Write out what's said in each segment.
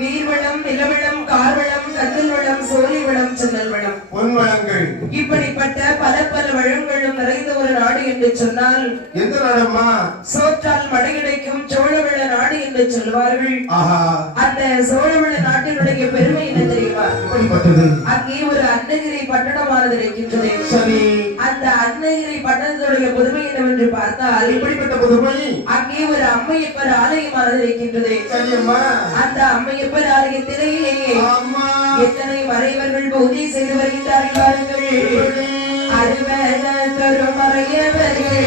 நீர்வளம், நிலவளம், கார்வளம், கந்தல் வளம், சோலை வளம், சென்னல் வளம், பொன்வளங்கள் இப்படிப்பட்ட பல பல வளங்களும் நிறைந்த ஒரு நாடு என்று சொன்னால் எந்த நாடம்மா? சோற்றால் மழை கிடைக்கும் சோழவள நாடு என்று சொல்வார்கள். அந்த சோழவள நாட்டினுடைய பெருமை என்ன தெரியுமா? அங்கே ஒரு அன்னகிரி பட்டணமானது இருக்கின்றது. சரி, அந்த அன்னகிரி பட்டணத்துடைய புதுமை என்னவென்று பார்த்தால் எப்படிப்பட்ட புதுமை? அங்கே ஒரு அம்மையப்பர் ஆலயமானது இருக்கின்றது. அந்த அம்மையப்பர் ஆலயத்திலேயே எத்தனை மறைவர்கள் பூஜை செய்து வருகின்றார்கள் பாருங்கள். 61 மறையவர்கள்,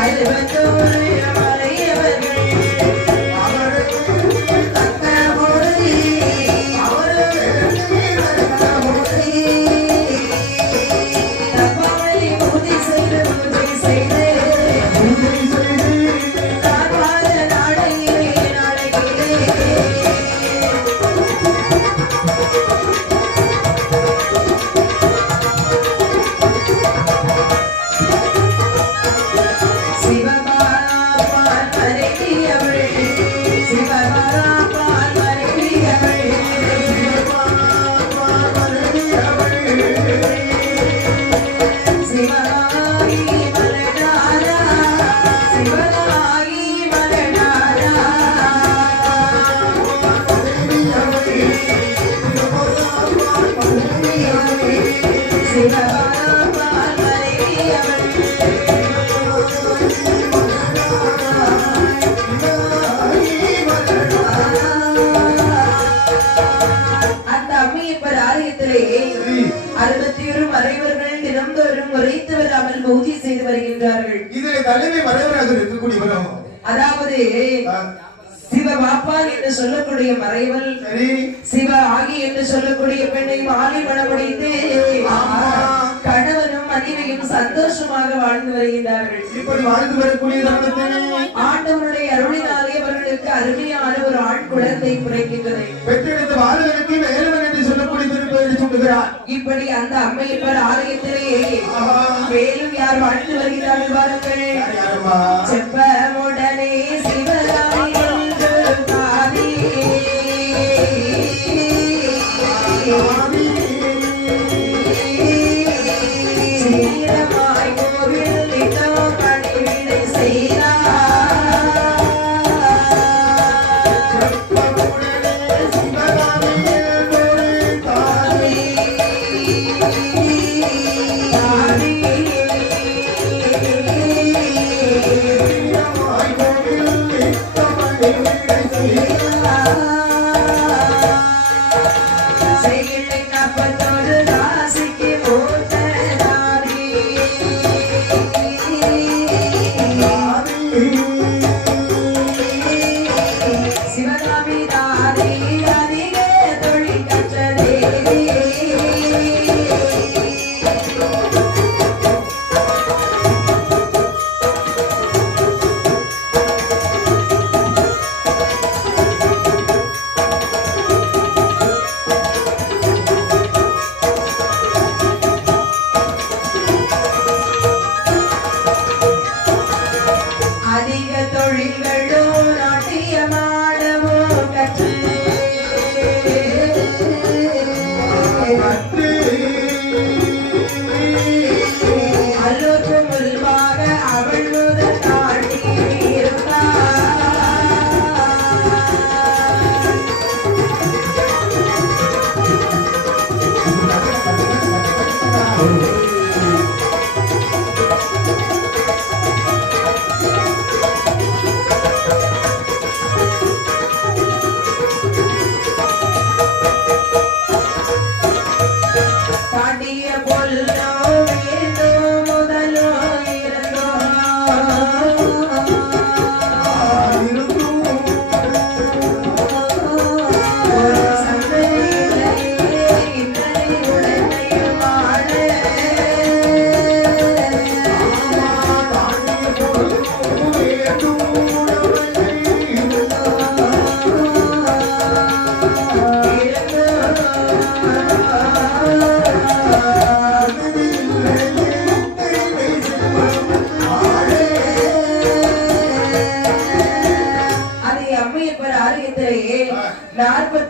61 மறையவர்கள், அவரவர்க்கு தக்க முறை, அவரவர்க்கு தக்க முறை, மறையவர்கள், 61 மறையவர்கள், பூஜை செய்து வருகின்றார்கள். இதில் தலைமை மறைவராக இருக்கக்கூடியவரும் அதாவது சிவபாப்பான் என்று சொல்லக்கூடிய மறைவல், சிவ ஆகி என்று சொல்லக்கூடிய பெண்ணை மாலை மணமுடித்து கணவனும் மனைவியும் சந்தோஷமாக வாழ்ந்து வருகின்றார்கள். இப்படி வாழ்ந்து வரக்கூடிய ஆண்டவருடைய அருளினாலே அவர்களுக்கு அருமையான ஒரு ஆண் குழந்தை பிறக்கின்றது. பெற்றெடுத்த வாழ்வதற்கு வேலவன் என்று சொல்லக்கூடிய திருப்பதி சொல்லுகிறார். இப்படி அந்த அம்மையப்பர் ஆலயத்திலேயே மேலும் யார் வாழ்ந்து வருகிறார்கள் பாருங்கள். செப்பமுடனே சிவராமி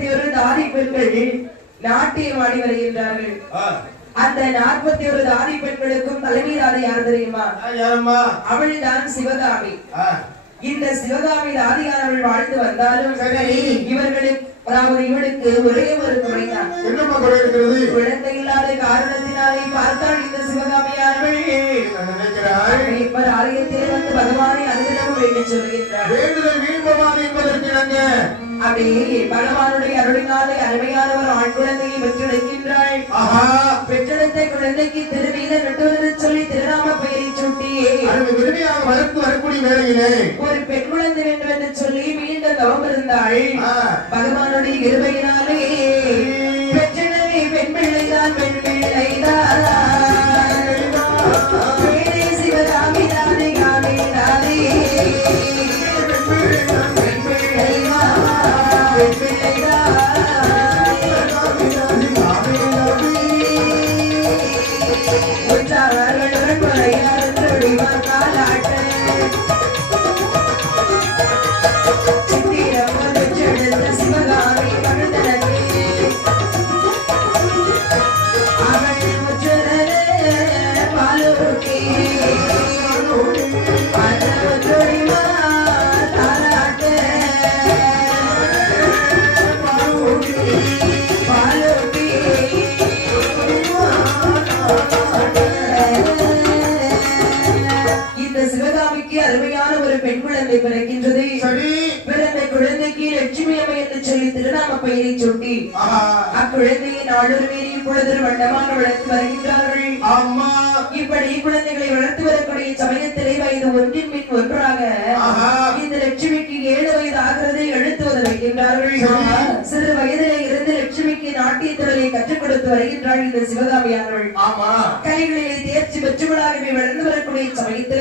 41 தாதி பெண்கள் நாட்டியம் ஆடி வருகின்றார்கள். அந்த 41 தாதி பெண்களுக்கும் தலைமை தாதி யார் தெரியுமா? அவள் தான் சிவகாமி. இந்த சிவகாமி தாதியானவள் வாழ்ந்து வந்தாலும் இவர்களுக்கு, அதாவது இவளுக்கு ஒரே ஒரு குறைதான். என்னமா குறை இருக்கிறது? குழந்தை இல்லாத காரணத்தினாலே பார்த்தால் இந்த சிவகாமியானவள் இப்ப ஆலயத்திலே வந்து பகவானை அனுதினமும் வேண்டி சொல்கின்றார். வேண்டுதல் வீண்பவான் என்பதற்கு இணங்க அப்படியே பகவானுடைய அருளினாலே அருமையான ஒரு ஆண் குழந்தையை பெற்றெடுக்கின்றாள். பெற்றெடுத்த குழந்தைக்கு திருமையில நட்டுவது சொல்லி திருநாம பெயரை சூட்டி விரும்பியாக வளர்த்து வரக்கூடிய வேளையிலே ஒரு பெண் குழந்தை வேண்டும் என்று சொல்லி மீண்டும் தவம் இருந்தாள். பகவானுடைய கிருபையினாலே பெற்றெடுவே பெண் பிள்ளைதான், பெண் பிள்ளைதான். சிவகாமி தானே காமி தானே பிறக்கின்றது. பிறந்த குழந்தைக்கு லட்சுமி அம்மை என்று சொல்லி திருநாம பெயரை சூட்டி அக்குழந்தையை நாளொரு வேலையில் பொழுது வண்ணமாக வளர்த்து வருகின்றார்கள். இப்படி குழந்தைகளை வளர்த்து வரக்கூடிய சமயத்திலே வயது ஒன்றின் பின் ஒன்றாக இந்த லட்சுமிக்கு 7 வயது ஆகிறது. எழுத்து வர வைக்கின்றார்கள். சிறு வயதிலே இருந்து லட்சுமிக்கு நாட்டிய தொழிலை கற்றுக் கொடுத்து வருகின்றாள் இந்த சிவகாமியானவள். கைகளிலே தேர்ச்சி பெற்றவளாகவே வளர்ந்து வரக்கூடிய சமயத்திலே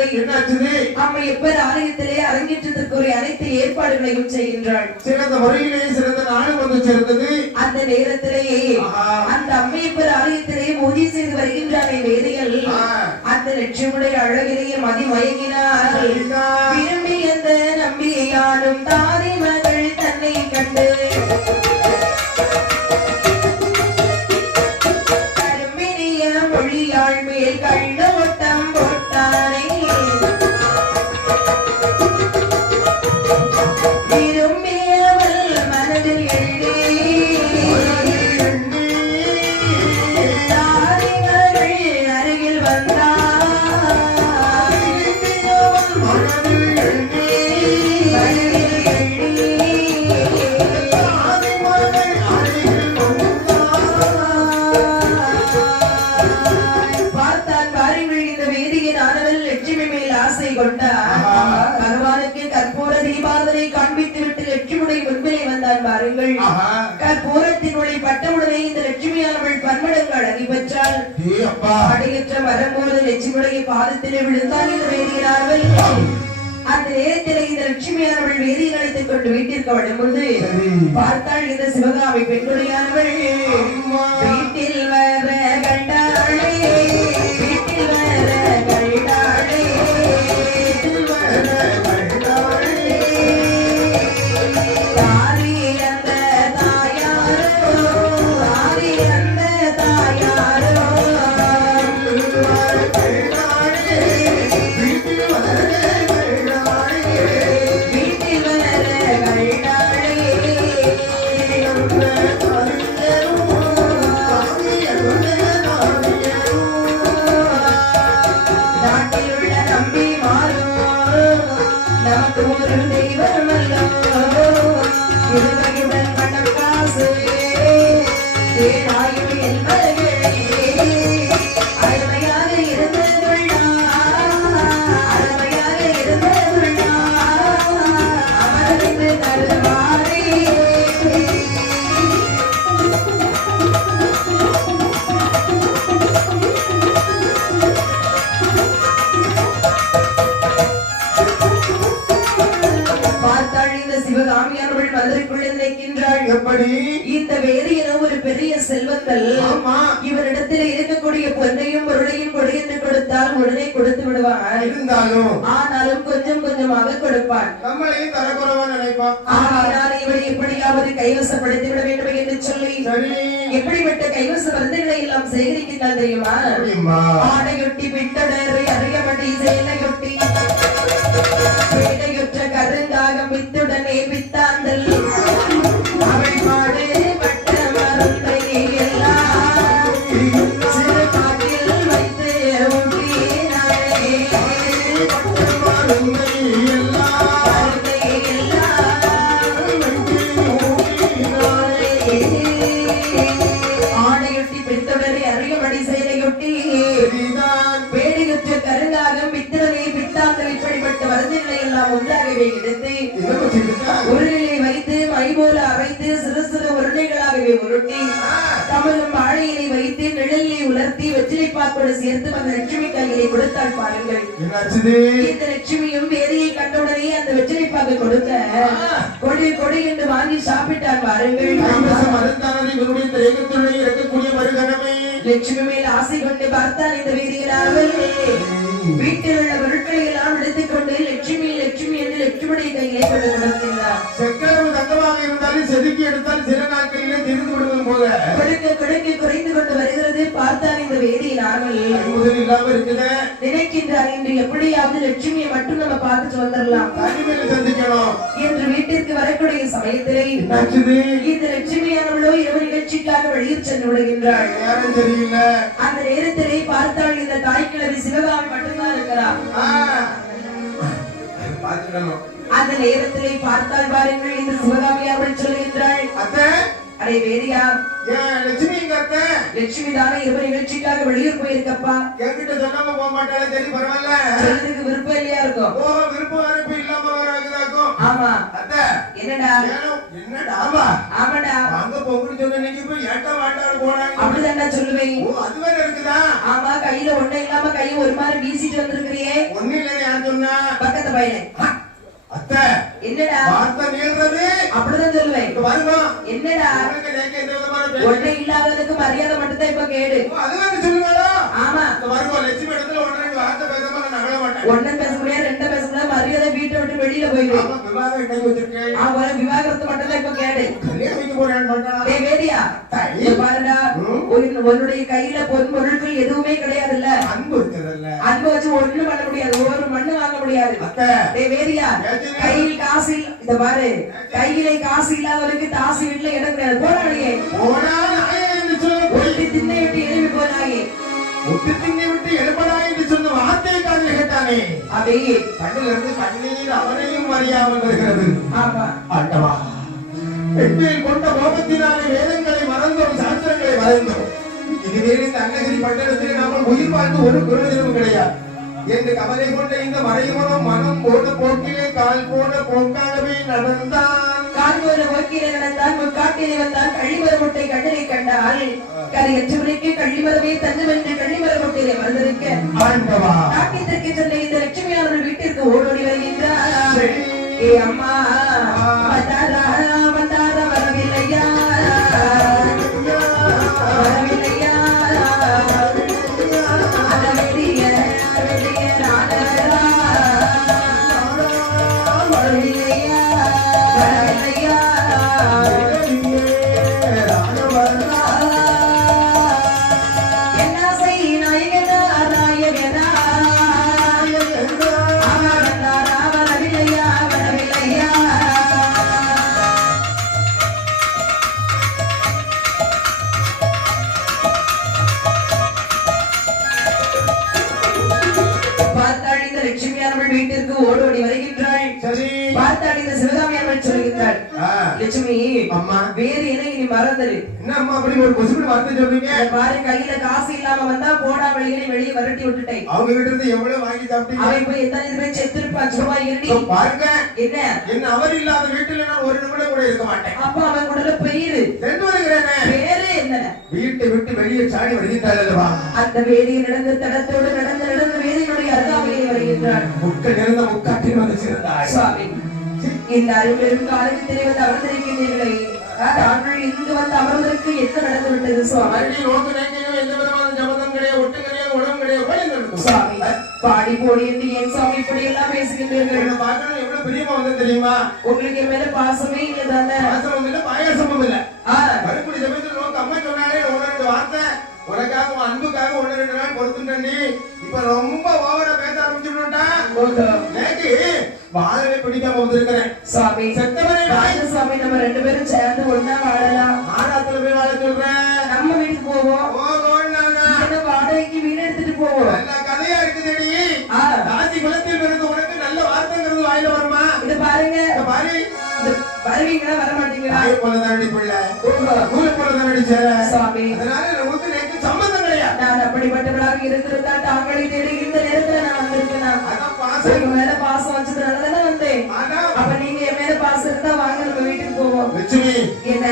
அம்மை எப்பர் ஆலயத்திலே அரங்கேற்றத்திற்குரிய அனைத்து ஏற்பாடுகளையும் செய்கின்றாள். சிறந்த முறையிலே சிறந்த நாளும் வந்து சேர்ந்தது. அந்த நேரத்திலேயே அந்த அம்மையப்பர் ஆலயத்திலே பூஜை செய்து வருகின்றானே வேதியல் அந்த லட்சுமியுடைய அழகிலேயே மதிமயங்கினார். விரும்பி அந்த நம்பியாடும் தாதி மகள் தன்னை கண்டு கரும்பினிய மொழியாள் மேல் கள்ள ஒட்டம் போட்டானே. விரும்பியவள் மனதில் எண்ணி அருகில் வந்தார். பார்த்தான் பாருங்கள், இந்த வேதியின் ஆனவள் லட்சுமி மேல் ஆசை கொண்டார். பகவானுக்கு கற்பூர தீபாவளை காண்பித்து விட்டு லட்சுமியுடைய முன்பிலே வந்தான் பாருங்கள். கற்பூரத்தினுடைய பட்டமுடனே இந்த லட்சுமியானவள் பன்மடங்கு அழகி பெற்றாள். அடையற்ற வரும்போது லட்சுமியுடைய பாதத்திலே விழுந்தான் இந்த வேதியினார்கள். அந்த நேரத்திலே இந்த லட்சுமியானவள் வேதியை அழைத்துக் கொண்டு வீட்டிற்கு வரும்போது பார்த்தாள் இந்த சிவகாமி பெண்குடியானவள் வீட்டில் வர கண்டாளே, வீட்டில் வர கண்டாளே, தாரி அந்த தாயாரோ, தாரி அந்த தாயாரோ சிவகாமியானவள் மதுரைக்குள்ளே நிற்கின்றாள். எப்படி இந்த வேதியனும் ஒரு பெரிய செல்வந்தல். ஆமா இவரிடத்தில் இருக்கக்கூடிய பொன்னையும் பொருளையும் கொடு என்று கொடுத்தால் உடனே கொடுத்து விடுவான். இருந்தாலும் ஆனாலும் கொஞ்சம் கொஞ்சமாக கொடுப்பான். நம்மளையும் தரக்குறவா நினைப்பான். ஆனால் இவரை எப்படியாவது கைவசப்படுத்தி விட வேண்டும் என்று சொல்லி சரி எப்படிப்பட்ட கைவச மருந்துகளை எல்லாம் சேகரிக்கிறார் தெரியுமா? அப்படிமா ஆடையொட்டி விட்டடரை அறியபடி சேலையொட்டி வேடையொற்ற கருங்காகம் வித்துடனே வித்தாந்தல் அவை பாடு பட்ட மருந்தை எல்லாம் சிறு காட்டில் வைத்து ஊட்டினாரே. மருந்தை எல்லாம் ஆடையொட்டி பித்தொடரை அறியபடி சேலையொட்டி வேடையொற்ற கருங்காகம் வித்திரனை வித்தாந்தல் இப்படிப்பட்ட மருந்துகளை எல்லாம் ஒன்றாகவே எடுத்து உருளையை வைத்து மை போல அரைத்து சிறு சிறு உருளைகளாகவே உருட்டி தமிழும் வாழையிலை வைத்து நிழலை உலர்த்தி வெற்றிலை பாக்கோடு சேர்த்து அந்த லட்சுமி கையிலை கொடுத்தாள் பாருங்கள். இந்த லட்சுமியும் வேதியை கண்டவுடனே அந்த வெற்றிலை பாக்கை கொடுக்க கொடு கொடு என்று வாங்கி சாப்பிட்டாள் பாருங்கள். லட்சுமி மேல் ஆசை கொண்டு பார்த்தால் இந்த வேதியினார்கள் வீட்டில் உள்ள பொருட்களை எல்லாம் எடுத்துக் கொண்டு லட்சுமி லட்சுமி என்று லட்சுமியுடைய கையிலே கொண்டு கொடுக்கிறார். செக்களவு தங்கமாக இருந்தாலும் செதுக்கி எடுத்தால் சில நாட்களிலே திருந்து விடுவது போல கொடுக்க கொடுக்க குறைந்து கொண்டு வருகிறது. பார்த்தால் இந்த வேதியினார்கள் முதல் இல்லாம இருக்குது நினைக்கின்றார் இன்று எப்படியாவது லட்சுமியை மட்டும் நம்ம பார்த்துட்டு வந்துடலாம் சந்திக்கணும் என்று வீட்டிற்கு வரக்கூடிய சமயத்திலே இந்த லட்சுமியானவளோ இரவு நிகழ்ச்சிக்காக வெளியில் சென்று விடுகின்றாள். அந்த நேரத்திலே பார்த்தால் இந்த தாய்க்கிழவி சிவகாமி மட்டும்தான் இருக்கிறார். அந்த நேரத்திலே பார்த்தால் பாருங்கள் இந்த சிவகாமி அவள் சொல்லுகின்றாள், அடே வேதியா லட்சுமி தானே இரவு நிகழ்ச்சிக்காக வெளியூர் போயிருக்கப்பா. என்கிட்ட சொல்லாம போக மாட்டாளே, சரி பரவாயில்ல. சொல்றதுக்கு விருப்பம் இல்லையா இருக்கும்? விருப்பம் வரப்பு இல்லாம வராகுதாக்கும். ஆமா அத்தை என்னடா என்னடா ஆமாடா அங்க போகுன்னு சொன்ன நீங்க போய் ஏட்டா வாட்டாரு போனாங்க அப்படிதான்டா சொல்லுவேன். அது வேற இருக்குதா? ஆமா கையில ஒண்ணு இல்லாம கையை ஒரு மாதிரி வீசிட்டு வந்திருக்கிறியே. ஒண்ணு இல்லைன்னு யார் சொன்னா? பக்கத்து பையன். அத்தை என்னடா வார்த்தை நீள்றது? அப்படிதான் சொல்லுவேன். வருமா என்னடா ஒண்ணு இல்லாததுக்கு மரியாதை மட்டும் தான் இப்ப கேடு. அது வேற சொல்லுவாரா? ஆமா வருமா லட்சுமி இடத்துல ஒன்னு ரெண்டு வார்த்தை பேசாம நான் நகல மாட்டேன். ஒன்னும் பேச முடியாது, ரெண்டும் பேச முடியாது, மரியாதை வீட்டை விட்டு வெளியில போயிடும். விவாதம் இன்னைக்கு வச்சிருக்கேன். விவாகரத்து மட்டும் தான் இப்ப கேடு. கல்யாணம் போறேன்னு பண்ணா வேதியா பாருடா, உன்னுடைய கையில பொன் பொருட்கள் எதுவுமே கிடையாதுல்ல. அன்பு இருக்குதுல்ல, அன்பு வச்சு ஒண்ணு பண்ண முடியாது, ஒரு மண்ணு வாங்க முடியாது. வேதியா கையில் காசு இத பாரு, கையில காசு இல்லாதவருக்கு தாசு வீட்டுல இடம் கிடையாது. போறாடியே ஒட்டி திண்ணை விட்டு எழுப்பி போனாயே, ஒட்டி திண்ணை விட்டு எழுப்படா என்று சொன்ன வார்த்தையை காதில் கேட்டானே. அப்படியே கண்ணில் இருந்து கண்ணீர் அவனையும் அறியாமல் வருகிறது. ஆமா ஆண்டவா, பெண்கள் கொண்ட கோபத்தினாலே வேதங்களை மறந்தோம், சாஸ்திரங்களை மறந்தோம். இதுவேறு இந்த அன்னகிரி பட்டணத்தில் நாம உயிர் வாழ்ந்து ஒரு பிரயோஜனமும் கிடையாது என்று கவலை கொண்ட இந்த மறைமுகம் மனம் போன போக்கிலே கால் போன போக்காகவே நடந்தான். கால் போன போக்கிலே நடந்தான். முக்காட்டிலே வந்தான். கள்ளிமர முட்டை கண்ணனை கண்டால் கரையற்றவனுக்கு கள்ளிமரமே தந்துவென்று கள்ளிமர முட்டையிலே மறந்திருக்க ஆண்டவா, நாட்டிற்கு சென்ற இந்த லட்சுமியானவர்கள் வீட்டிற்கு ஓடோடி வருகின்றார். ஏ அம்மா வந்தாரா வந்தாரா வரவில்லையா வரவில்லையா அந்த வெளிய வெளிய நாடரா வரவில்லையா வரவில்லையா என்ன செய் நாயகனா நாயகனா வந்தாரா வரவில்லையா வரவில்லையா. பார்த்தாள் இந்த லட்சுமியானவள் வீட்டிற்கு ஓடோடி வருகின்றாள். பார்த்தாள் இந்த சிவகாமியானவள் சொல்லுகின்றாள், லட்சுமி அம்மா வேறு என்ன இனி மறந்துரு. என்ன அம்மா அப்படி ஒரு கொசுபிடி வார்த்தை சொல்றீங்க? பாரு கையில காசு இல்லாம வந்தா போடா வெளியே வெளியே விரட்டி விட்டுட்டேன். அவங்க கிட்ட இருந்து எவ்வளவு வாங்கி சாப்பிட்டீங்க? அவன் போய் எத்தனை பேர் செத்துருப்பான். சும்மா இருடி பாருங்க, என்ன என்ன அவர் இல்லாத வீட்டுல நான் ஒரு நிமிடம் கூட இருக்க மாட்டேன். அப்பா அவன் கூட போயிரு சென்று வருகிறேனே. பேரு என்ன? வீட்டை விட்டு வெளியே சாடி வருகின்றாள் அல்லவா? அந்த வேதியை நடந்து தடத்தோடு நடந்து நடந்து வேதியினுடைய அருகாமையை வருகின்றாள். முக்க நிறைந்த முக்காட்டில் வந்து சேர்ந்தாள். சுவாமி, இந்த அருள்பெரும் காலத்திலே வந்து அமர்ந்திருக்கின்றீர்களே, தாங்கள் இங்கு வந்து அமர்வதற்கு என்ன நடந்து விட்டது சுவாமி? மறுபடியும் நோக்கு நேக்கையும் எந்த விதமான ஜபதம் கிடையாது, ஒட்டு கிடையாது, உடம்பு கிடையாது, போய் நடக்கும் சுவாமி. பாடி போடி என்று ஏன் சுவாமி இப்படி எல்லாம் பேசுகின்றீர்கள்? என்ன பார்க்கணும் எவ்வளவு பிரியமா வந்து தெரியுமா? உங்களுக்கு என் மேல பாசமே இல்லை தானே? பாசமும் இல்ல, பாயாசமும் இல்ல. மறுபடி சமயத்துல நோக்கு அம்மா சொன்னாலே ஒரு ரெண்டு வார்த்தை உனக்காக உன் அன்புக்காக ஒன்னு ரெண்டு நாள் பொறுத்துட்டேன்டி. இப்ப ரொம்ப ஓவரா பேச ஆரம்பிச்சுட்டா எனக்கு வாழவே பிடிக்காம வந்திருக்கிறேன் சுவாமி. செத்தவரை ராஜ சுவாமி, நம்ம ரெண்டு பேரும் சேர்ந்து ஒண்ணா வாழலாம். ஆறாத்துல போய் வாழ சொல்றேன். நம்ம வீட்டுக்கு போவோம். வாடகைக்கு வீடு எடுத்துட்டு போவோம். நல்ல கதையா இருக்குதுடி. தாசி குலத்தில் பிறந்த உனக்கு நல்ல வார்த்தைங்கிறது வாயில வருமா? இது பாருங்க, பாரு. வருவீங்களா வர மாட்டீங்களா? போல தானடி பிள்ளை, ஊரை போல தானடி சேர சுவாமி. அதனால நமக்கு நேற்று சம்பந்தம் கிடையாது. நான் அப்படிப்பட்டவளாக இருந்திருந்தா தாங்களை தேடி இந்த நேரத்துல நான் வந்திருக்கேன். அதான் பாசம். உங்க மேல பாசம் வச்சதுனால தானே வந்தேன். அப்ப நீங்க என் மேல பாசம் இருந்தா வாங்க நம்ம வீட்டுக்கு போவோம். லட்சுமி, என்ன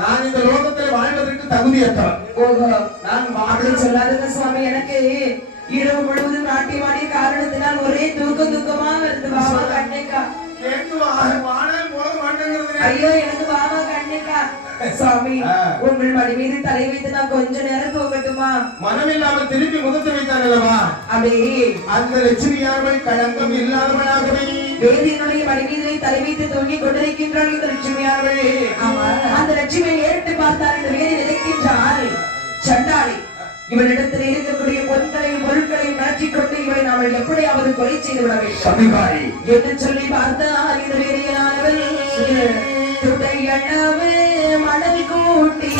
நான் இந்த லோகத்தில் வாழ்வதற்கு தகுதியற்றவன். ஓஹோ, நான் அப்படி சொல்லாதீங்க சுவாமி. எனக்கு இரவு முழுவதும் நாட்டியமாடிய காரணத்தினால் ஒரே தூக்கமா வருது. பாபா கண்ணிக்கா. ஐயோ, எனக்கு பாபா கண்ணிக்கா. சுவாமி, உங்கள் மடி மீது தலை வைத்து நான் கொஞ்ச நேரம் தூங்கட்டுமா? மனமில்லாமல் திருப்பி முகத்தை வைத்தான் அல்லவா? அப்படி அந்த லட்சுமியார்கள் களங்கம் இல்லாதவனாகவே வேதியினுடைய மடி மீது தலை வைத்து தூங்கிக் கொண்டிருக்கின்றாள் இந்த லட்சுமியார்கள். அந்த லட்சுமியை ஏறிட்டு பார்த்தார் என்று வேதி நினைக்கின்றாள். சண்டாளி, இவனிடத்தில் இருக்கக்கூடிய பொருட்களையும் மாற்றிக்கொண்டு இவனை நாங்கள் எப்படியாவது கொலை செய்து விட வேண்டும் என்று சொல்லி பார்த்தால் இந்த வேதியனானவள் துடையளவு மணல் கூட்டி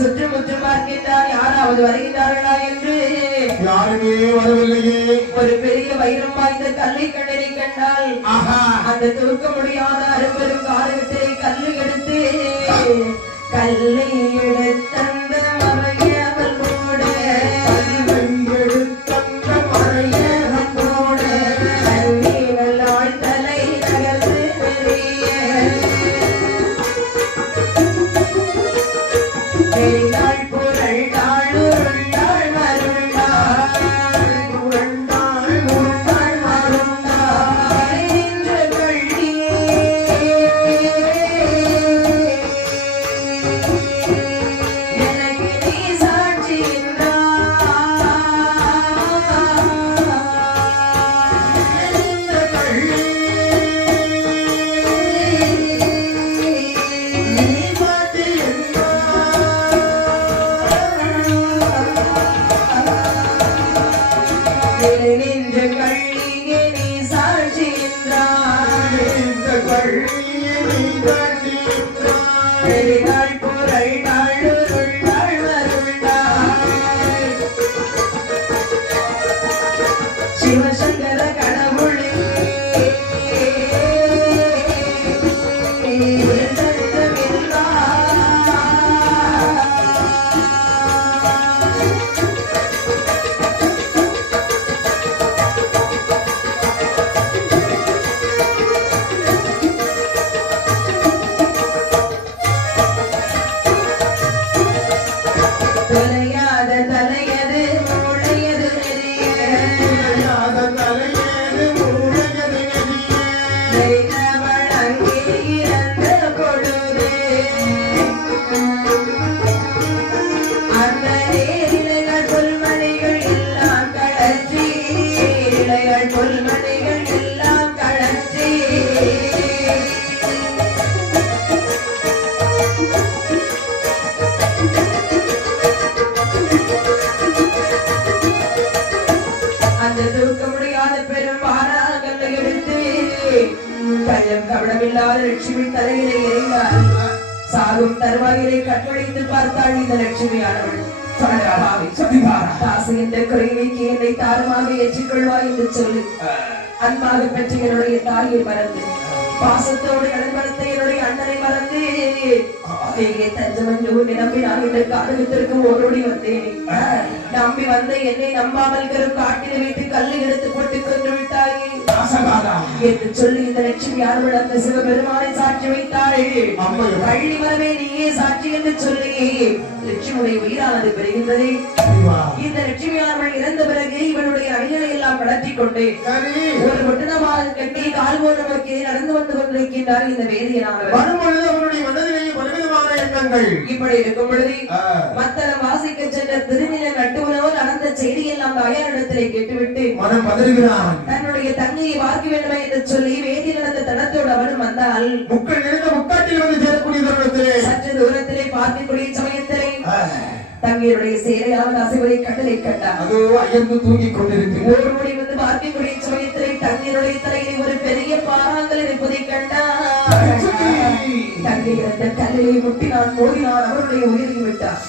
சுற்றுமுற்றும் பார்க்கின்றார். யாராவது வருகின்றார்களா என்று யாருமே வரவில்லையே. ஒரு பெரிய வைரம் வாய்ந்த கல்லை கண்டனை கண்டால் அந்த தூக்க முடியாத அரும்பெரும் காரணத்திலே கல்லை எடுத்து எடுத்தந்த மறையவள் கூட நெறிநாள் புரள் நாளுருள் நாள்வருள்ளாய் சிவசங்கர கடவுளே தலையாத தலையது மூளையது நெறியவள் அங்கே இறந்த பொழுது அந்த நேரிழைகள் பொல்மணிகள் எல்லாம் கழற்றி இழைகள் பொல்மணிகள் எல்லாம் கழற்றி அந்த தூக்க முடியாத பெரும் பாராங்கல்லை எடுத்து கள்ளம் கவனமில்லாத லட்சுமி தலையிலே எறிந்தார். சாகும் தருவாயிலே கட்டளைத்து பார்த்தாள் இந்த லட்சுமியானவள். தாசு என்ற குறைவைக்கு என்னை தாரமாக ஏற்றுக்கொள்வாய் என்று சொல்லி அன்பாக பெற்ற என்னுடைய தாயை மறந்து பாசத்தோடு நண்படுத்த என்னுடைய அண்ணனை மறந்து நீங்க தஞ்சமஞ்சு நம்பி நான் இந்த காலகத்திற்கு ஓடோடி வந்தேன். நம்பி வந்த என்னை நம்பாமல் கரும் காட்டில வைத்து கல்லை எடுத்து போட்டு கொண்டு விட்டாயே என்று சொல்லி இந்த லட்சுமி யாருடன் அந்த சிவபெருமானை சாட்சி வைத்தாள். கள்ளி மரமே நீயே சாட்சி என்று சொல்லி லட்சுமியுடைய உயிரானது பெறுகின்றது. இந்த லட்சுமியானவள் இறந்த பிறகு இவளுடைய அணிகளை எல்லாம் கடத்தி கொண்டு ஒரு ஒட்டனமாக கட்டி கால் போன நோக்கி நடந்து வந்து கொண்டிருக்கின்றார் இந்த வேதியனானவர். இப்படி இருக்கும் பொழுது மத்தளம் வாசிக்க சென்ற திருநில நட்டுவனோர் நடந்த செய்தி எல்லாம் தாயாரிடத்திலே கேட்டுவிட்டு மனம் பதறுகிறான். தன்னுடைய தங்கையை பார்க்க வேண்டுமே என்று சொல்லி வேதி நடந்த தடத்தோடு அவனும் வந்தால் முக்கள் நிறைந்த முக்காட்டில் வந்து சேரக்கூடிய தருணத்திலே சற்று தூரத்திலே பார்க்கக்கூடிய சமயத்திலே தங்கையுடைய சேலையாவது அசைவதை கண்டலை கண்டார். அதோ அயர்ந்து தூங்கிக் கொண்டிருக்கிறது. ஒரு முடி வந்து பார்க்கக்கூடிய சமயத்திலே தங்கையுடைய தலையிலே ஒரு பெரிய பாறாங்கல் இருப்பதை கண்டார். தங்கை இருந்த கல்லிலே முட்டினான் மோதினான் அவருடைய உயிரை விட்டார்.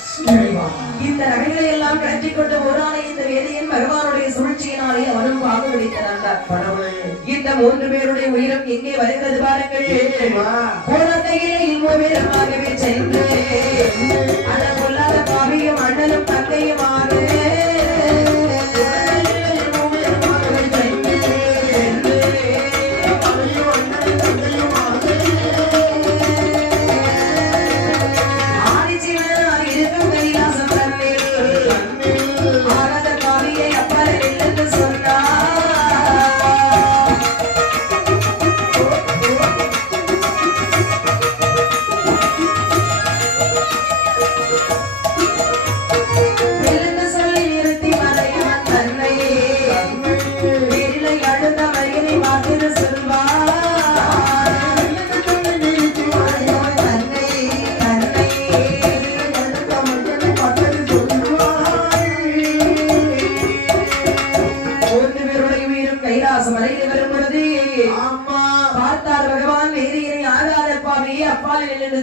இந்த நகைகளை எல்லாம் கழற்றிக் கொண்ட ஒரு ஆணை இந்த வேதியின் பகவானுடைய சூழ்ச்சியினாலே அவரும் பாகு பிடித்தார். இந்த 3 பேருடைய உயிரும் எங்கே வருகிறது பாருங்கள். குழந்தையிலே இன்பமாகவே சென்று அந்த கொல்லாத பாவியும் அண்ணனும் தந்தையுமாக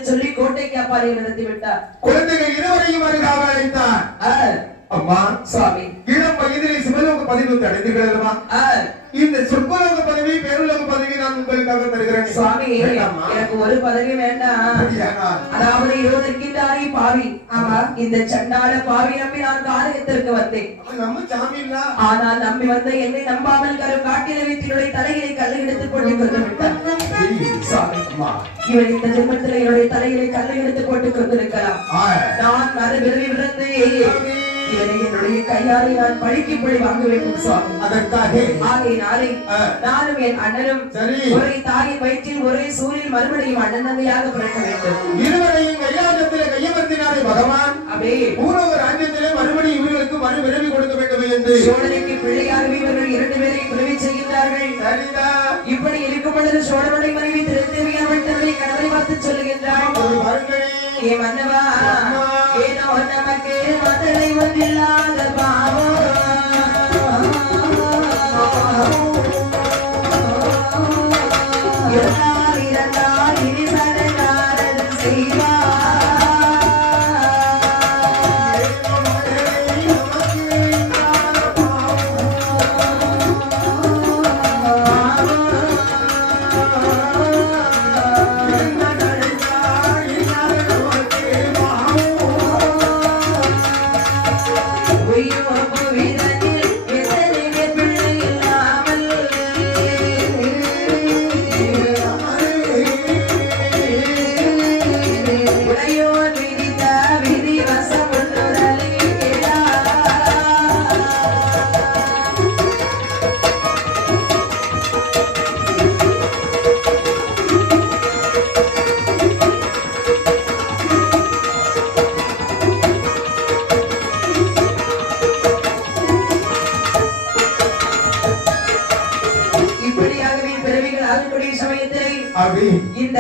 சொல்லி கோட்டைக்கு அப்பாலே நடத்தி விட்டார். குழந்தைகள் இருவரையும் அருகாக அழைத்தார். அம்மா சுவாமி இளம் வயதிலே சிவலோக பதவி அடைந்தீர்களா? இந்த சொற்பலோக பதவி பேருலோக பதவி நான் உங்களுக்காக தருகிறேன். சுவாமி எனக்கு ஒரு பதவி வேண்டாம். அதாவது 20 பாவி. ஆமா இந்த சண்டாள பாவி நம்பி நான் காரியத்திற்கு வந்தேன். நம்ம சாமி இல்ல. ஆனால் நம்பி வந்த என்னை நம்பாமல் கரு காட்டில வீட்டினுடைய தலையிலே கல்லை எடுத்துக் கொண்டு வந்து விட்டார். சுவாமி இவன் இந்த ஜென்மத்தில் என்னுடைய தலையிலே கல்லை எடுத்து போட்டுக் கொண்டிருக்கலாம். நான் மறுபிறவி விழுந்து இவனை என்னுடைய கையாலே நான் பழிக்கு பழி வாங்க வேண்டும் சுவாமி. அதற்காக ஆகையினாலே நானும் என் அண்ணனும் ஒரே தாயின் வயிற்றில் ஒரே சூரியன் மறுபடியும் அண்ணன் தந்தையாக பிறக்க வேண்டும். இருவரையும் கையாளத்திலே கையமர்த்தினாரே பகவான். அப்படியே பூர்வ ராஜ்யத்திலே மறுபடியும் இவர்களுக்கு மறுபிறவி கொடுக்க வேண்டும் என்று சோழனுக்கு பிள்ளையாகவே இவர்கள் 2 பேரையும் பிறவி செய்கின்றார்கள். இப்படி இருக்கும் பொழுது சோழனுடைய மனைவி திருத்தேவியானவள் தன்னுடைய கணவரை பார்த்து சொல்லுகின்றாள். ஏ மன்னவா ஏனோ நமக்கு மதலை ஒன்றில்லாத பாவம் இருந்தால் இனி சடங்காரது செய்வார்.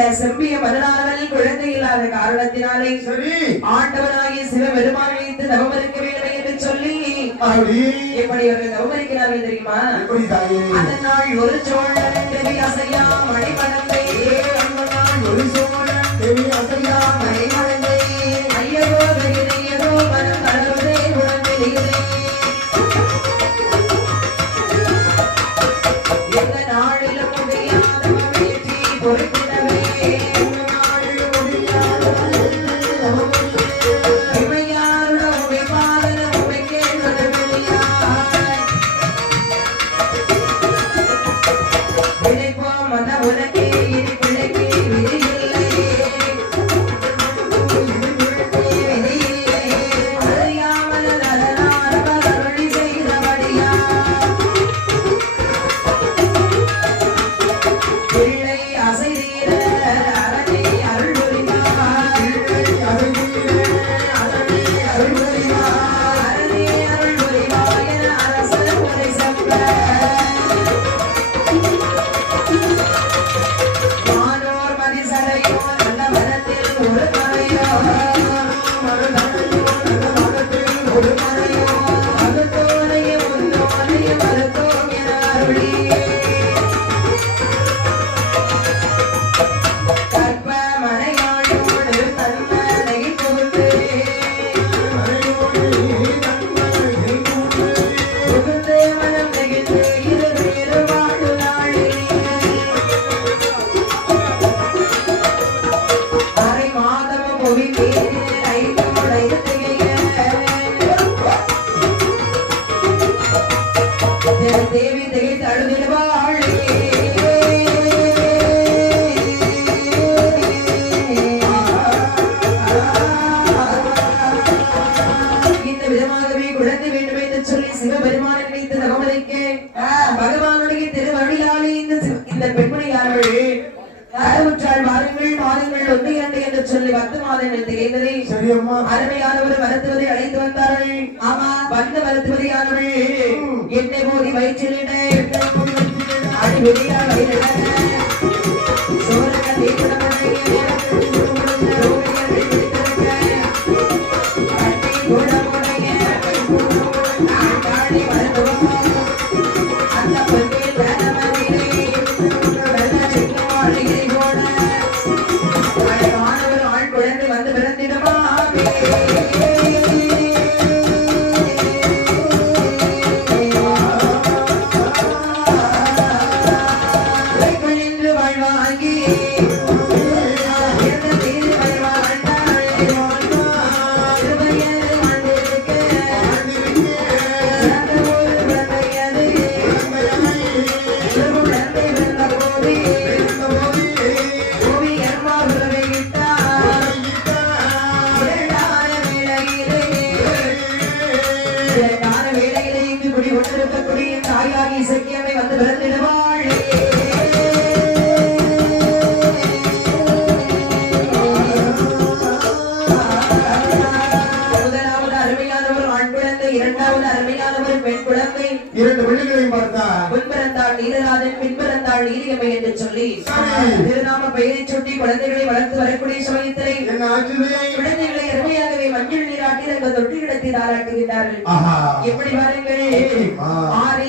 இந்த செம்பிய மன்னனானவன் குழந்தை இல்லாத காரணத்தினாலே சரி ஆண்டவனாகிய சிவபெருமான் வைத்து தவம் இருக்க வேண்டும் என்று சொல்லி அப்படி எப்படி அவர்கள் தவம் இருக்கிறார்கள் தெரியுமா? எப்படி தாயே? அதனால் ஒரு சோழன் தேவி அசையா மணிமடந்தை ஒரு சோழன் தேவி அசையா மணிமடந்தை ஐயகோ வெகுதையகோ மனம் தளர்வதே உடம்பிலிருதே எந்த நாளிலும் முடியாத முயற்சி பொறுத்திடவே தேவி திகைத்து அழுதிடுவாள். இந்த விதமாகவே குழந்தை வேண்டும் என்று சொல்லி சிவபெருமானை நினைத்து தகவலிக்க பகவானுடைய திருவருளாலே இந்த பெண்மணியார்கள் அறவுற்றாள் வாருங்கள் மாதங்கள் 1 2 என்று சொல்லி 10 மாதங்கள் திகைத்ததை அருமையானவர் மருத்துவரை அழைத்து வந்தார்கள். ஆமா வந்த மருத்துவரையானவள் என்னை போதி வயிற்றிலிட அடிவெளியா வயிறிட சோழக தேவனமுடைய குழந்தை வந்து பிறந்திடுமா தாயாகி இசைக்கியமை வந்து பிறந்திடுவாள். முதலாவது அருமையானவர் ஆண் குழந்தை, இரண்டாவது அருமையானவர் பெண் குழந்தை. 2 பிள்ளைகளையும் பார்த்தா முன் பிறந்தாள் நீலராஜன், பின் பிறந்தாள் நீலியம்மை என்று சொல்லி திருநாம பெயரை சுட்டி குழந்தைகளை வளர்த்து வரக்கூடிய சமயத்திலே குழந்தைகளை அருமையாகவே மஞ்சள் நீராட்டி தங்கள் தொட்டி கிடத்தி தாராட்டுகிறார்கள். எப்படி பாருங்கள், ஆள்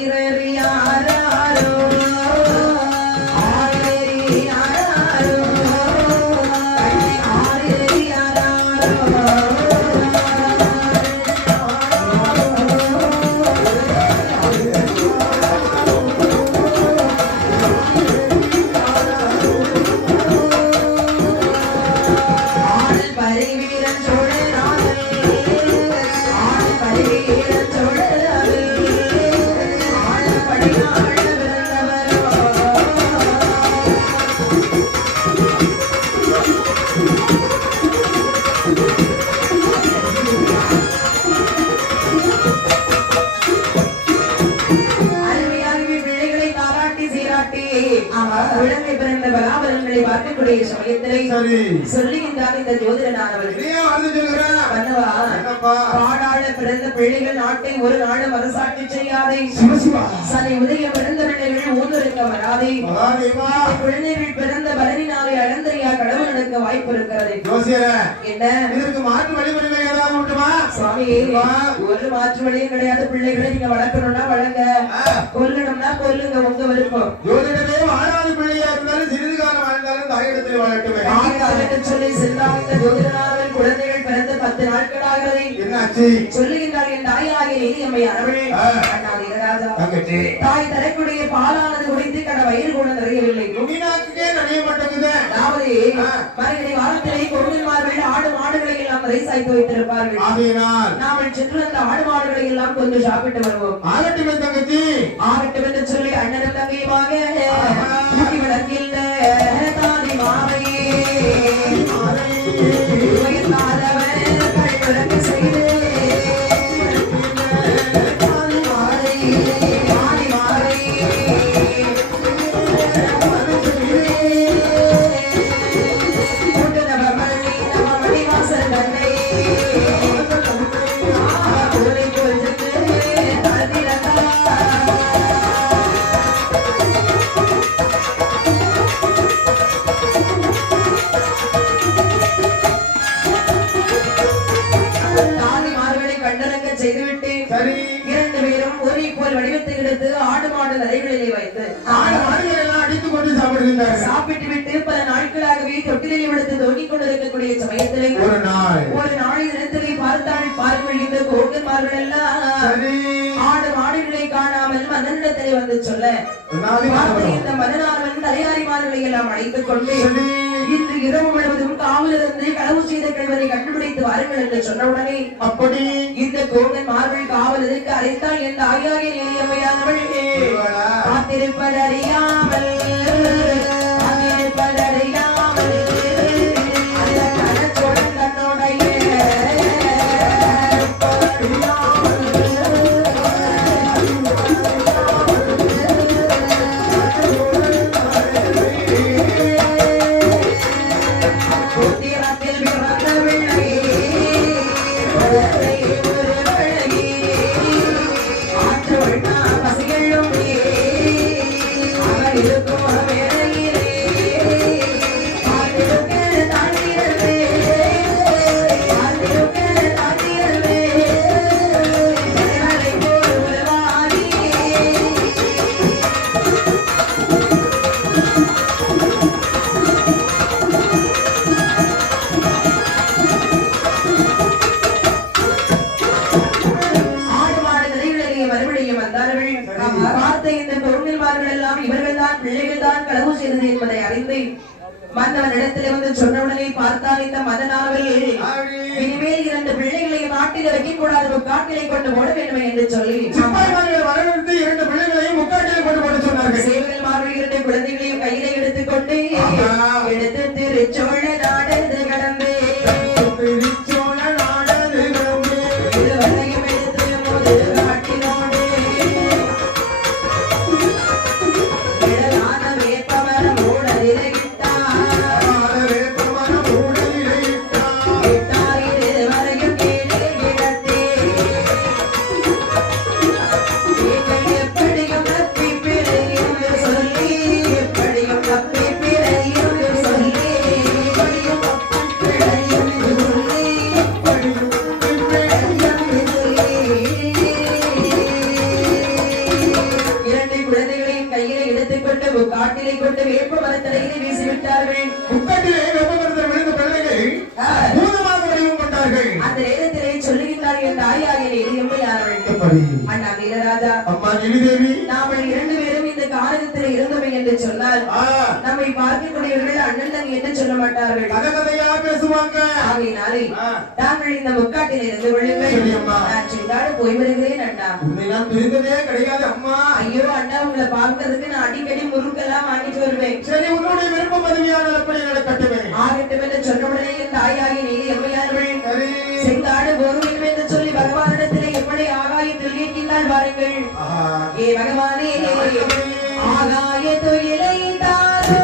இல்லை. சரி. சொல்லுகின்றார் இந்த ஜோதிடனானவர். நீயே வந்து சொல்லுற. மன்னவா, என்னப்பா? பாடாள பிறந்த பிள்ளைகள் நாட்டை ஒரு நாளும் அரசாட்சி செய்யாதே. சிவசிவா. சனை உதய பிறந்த பிள்ளைகள் ஊர்ந்திருக்க வராதே. மகாதேவா. குழந்தைகள் பிறந்த பலனினாலே அழந்தையா கடவுள் நடக்க வாய்ப்பு இருக்கிறது. ஜோசியரே, என்ன இதற்கு மாற்று வழிமுறைகள் ஏதாவது உண்டுமா? சுவாமி, ஒரு மாற்று வழியும் கிடையாது. பிள்ளைகளை நீங்க வளர்க்கணும்னா வளங்க, கொல்லணும்னா கொல்லுங்க, உங்க விருப்பம். ஜோதிடமே வாழாத பிள்ளையா இருந்தாலும் சிறிது காலம் வாழ்ந்தாலும் தாயிடத்தில் வாழட்டுமே. சொல்லி சென்றார் இந்த ஜோதிடனார்கள். குழந்தைகள் பிறந்த 10 நாட்களாகிறது. என்னாச்சு? சொல்லுகின்றார் என் தாயாகிய நீதியம்மை அரவழி தாய் தரக்கூடிய பாலானது குடித்து கட வயிறு கூட நிறையவில்லை. மீனாக்குக்கே நிறைய மாட்டேங்குது. அதாவது மறுபடி வாரத்திலே கோவில்மார்கள் ஆடு மாடுகளை எல்லாம் ரைசாய்த்து வைத்திருப்பார்கள். ஆகையினால் நாமல் சென்று அந்த ஆடு மாடுகளை எல்லாம் கொஞ்சம் சாப்பிட்டு வருவோம். ஆகட்டுமே தங்கச்சி. ஆகட்டும் என்று சொல்லி அண்ணனும் தங்கையுமாக ஊட்டி விளக்கில் தாதி மாமையே கழுவிறக்க செய்து செய்துவிட்டு இரண்டு பேரும் ஒரே போல் வடிவத்தை எடுத்து ஆடு மாடு நரைகளிலே வைத்து ஆடு மாடுகள் எல்லாம் அடித்துக் கொண்டு சாப்பிடுகின்றார்கள். சாப்பிட்டு விட்டு பல நாட்களாகவே தொட்டிலை விடுத்து தொங்கிக் கொண்டிருக்கக்கூடிய சமயத்திலே ஒரு நாளில் இடத்திலே பார்த்தால் பார்க்க இந்த கோகன்மார்கள் எல்லாம் ஆடு மாடுகளை காணாமல் மன்னனிடத்திலே வந்து சொல்ல இந்த மன்னனானவன் தலையாரிமார்களை எல்லாம் அழைத்துக் கொண்டு இன்று இரவு முழுவதும் காவலிருந்து களவு செய்த கிழவரை கண்டுபிடித்து வாருங்கள் என்று சொன்னவுடனே அப்படி இந்த கோகன் மார்கள் காவல் இருக்க அழைத்தால் என் தாயாகிய நிலையமையானவள் காத்திருப்பதறியாமல் என்பதை அறிந்து மன்னவன் இடத்திலே வந்து சொன்னவுடனே பார்த்தால் இந்த மதனானவர்கள் இனிமேல் 2 பிள்ளைகளை நாட்டில் வைக்க கூடாது, காட்டிலே கொண்டு போட வேண்டும் என்று சொல்லி 2 பிள்ளைகளையும் முக்காட்டிலே கொண்டு போட சொன்னார்கள். சேவல் மார்கள் 2 குழந்தைகளையும் கையிலே எடுத்துக்கொண்டு எடுத்து திருச்சோழ நாடு கடந்து காட்டிலே கொண்டு வேப்ப மரத்தடையிலே வீசிவிட்டார்கள். முக்காட்டிலே வேப்ப மரத்தில் விழுந்த பிள்ளைகள் பூதமாக வடிவம் கொண்டார்கள். அந்த நேரத்திலே சொல்லுகின்றார்கள் என் தாயாகிய எளியம்மையானவள் அண்ணா வீரராஜா அம்மா எலிதேவி நாமல் 2 பேரும் இந்த காரணத்தில் இருந்தவை என்று சொன்னால் நம்மை பார்க்கக்கூடியவர்கள் அண்ணன் தங்கி என்று சொல்ல மாட்டார்கள், கதையா பேசுவாங்க. ஆகையினாலே தாங்கள் இந்த முக்காட்டில் இருந்து விழுங்கள், நான் சென்றாடு போய் வருகிறேன் அண்ணா. உன்னை நான் பிரிந்ததே கிடையாது அம்மா. ஐயோ அண்ணா, உங்களை பார்க்கறதுக்கு நான் அடிக்கடி முறுக்கெல்லாம் வாங்கிட்டு வருவேன். சரி, உன்னுடைய விருப்பம் மதுமையான அப்படி நடக்கட்டுமே. ஆகட்டும் என்று சொன்னவுடனே என் தாயாகி நீ எம்மையானவள் செங்காடு போகும் என்று சொல்லி பகவானிடத்திலே எப்படி ஆகாயத்தில் கேட்கின்றாள் பாருங்கள். ஏ பகவானே, ஆகாய தொழிலை தாரோ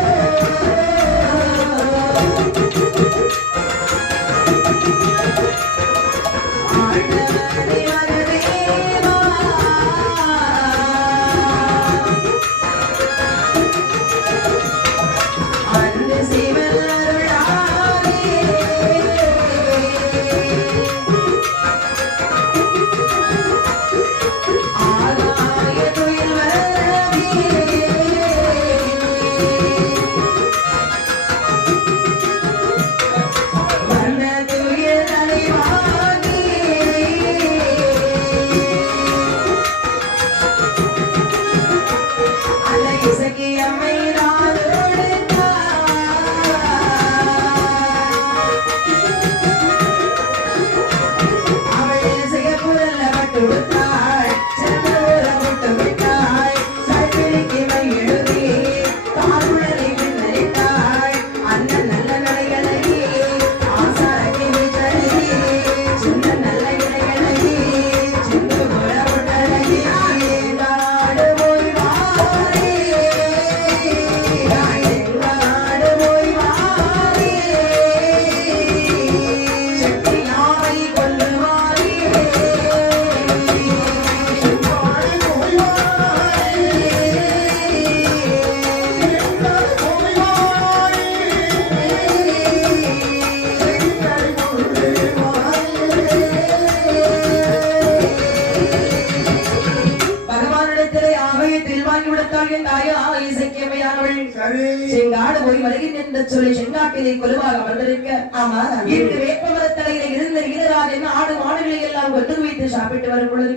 செங்காடு போய் வருகின்ற என்று சொல்லி செங்காட்டிலே கொலுவாக வந்திருக்க ஆமா இன்று வேப்பமரத்தலையில இருந்த வீரராஜன் ஆடு மாடுகளை எல்லாம் கொண்டு வைத்து சாப்பிட்டு வரும் பொழுது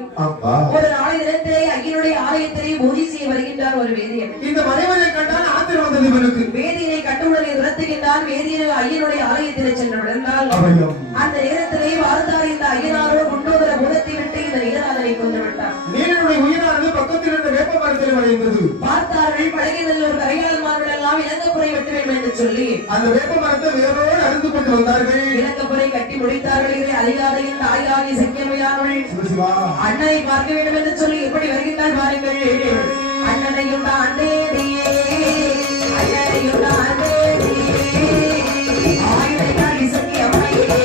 ஒரு நாளை தினத்திலே ஐயனுடைய ஆலயத்திலே பூஜை செய்ய வருகின்றார் ஒரு வேதியன். இந்த மறைவனை கண்டால் ஆத்திரம் வந்தது இவனுக்கு. வேதியனை கட்டுடலை துரத்துகின்றான். வேதியன் ஐயனுடைய ஆலயத்திலே சென்று விழுந்தால் அந்த நேரத்திலே வாழ்ந்தார் இந்த ஐயனாரோடு முன்னோதர பூதத்தை விட்டு இந்த நீலநாதனை கொண்டு விட்டார். நீலனுடைய உயிரானது பக்கத்தில் இருந்த வேப்ப மரத்தில் வளைந்தது. பார்த்தார்கள் பழகிநல்லூர் கரையாளமார்கள் எல்லாம் இலங்கப்புரை வெட்ட வேண்டும் என்று சொல்லி அந்த வேப்ப மரத்தை வேரோடு அறுந்து கொண்டு வந்தார்கள். இலங்கப்புரை கட்டி முடித்தார்கள். இதை அதிகாரியின் தாயாகி சக்கியமையானவள் அண்ணனை பார்க்க வேண்டும் என்று சொல்லி எப்படி வருகின்றால் பாருங்கள். அண்ணனையும் தான் தேடியே அண்ணனையும் தான் தேடியே ஆயுதையாகி சக்கியமையே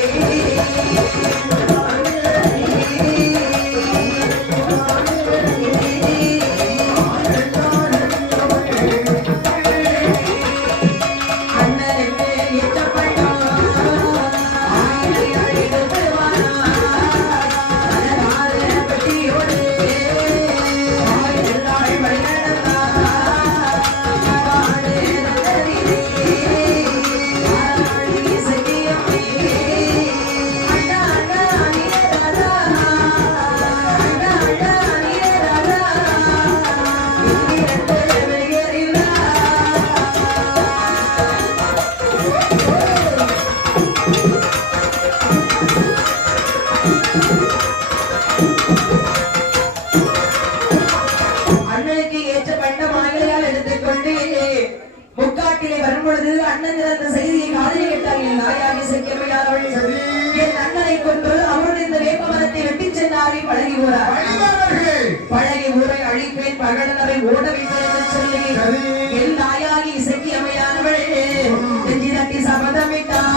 முக்காட்டிலே வரும்பொழுது அண்ணன் அந்த செய்தியை காதலி கேட்டார். என் தாயாகி சக்கியமையானவள் என் அண்ணனை கொண்டு அவருடைய இந்த வேப்ப மரத்தை வெட்டி சென்றாரே பழகி ஊரார். பழகி ஊரை அழிப்பேன் பகடனரை ஓட வைப்பேன் என்று சொல்லி என் தாயாகி சக்கியமையானவள் நெஞ்சி தட்டி சபதமிட்டார்.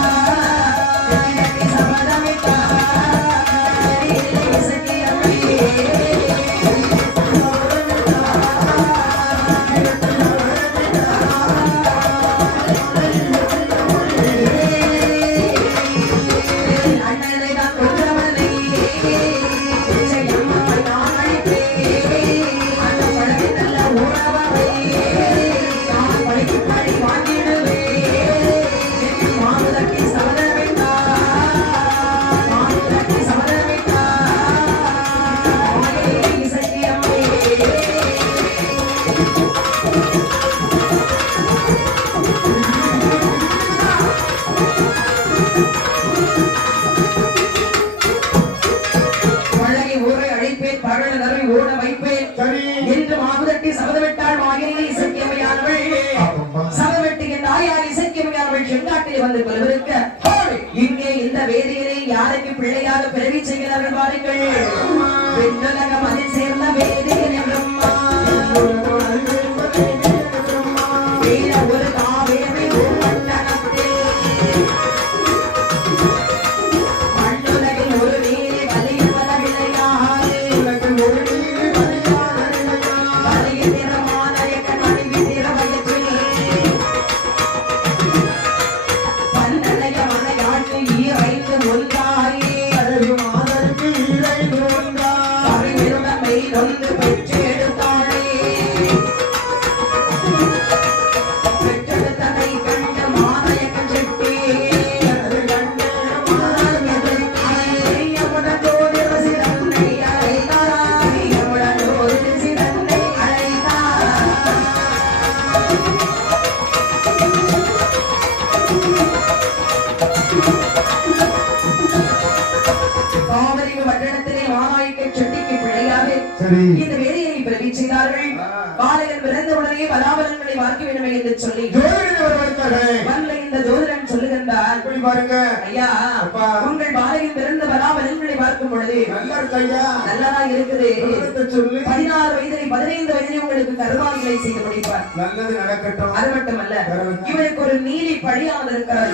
ஓட வைப்பேன் என்று மாவுதட்டி சபதமிட்டாள். மாயினை இசக்கியமையானவள் சபதமிட்டு என் தாயார் இசக்கியமையானவள் செங்காட்டில் வந்து கொள்வதற்க இங்கே இந்த வேதியிலே யாருக்கு பிள்ளையாக பிறவி செய்கிறார்கள் பாருங்கள். பெண்ணுலகம் அதில் சேர்ந்த வேதியன் என்றும் ஒரு காவேரி மண்ணுலகில் ஒரு நீரை வலியும் சரி. இந்த வேலையை பிறவி செய்தார்கள். பாலகன் பிறந்த உடனே பலாபலன்களை பார்க்க வேண்டும் என்று சொல்லி ஜோதிடனை வரவழைத்தார்கள். வந்த இந்த ஜோதிடன் சொல்லுகின்றார், இப்படி பாருங்க ஐயா, அப்பா. உங்கள் பாலகன் பிறந்த பலாபலன்களை பார்க்கும் பொழுது நல்லா இருக்கு ஐயா. நல்லதா இருக்குது. விவரத்தை சொல்லு. 16 வயதிலே 15 வயதிலே உங்களுக்கு கருமாதிகளை செய்து முடிப்பார். நல்லது நடக்கட்டும். அது மட்டுமல்ல, இவருக்கு ஒரு நீலி பழியாமல் இருக்கிறார்.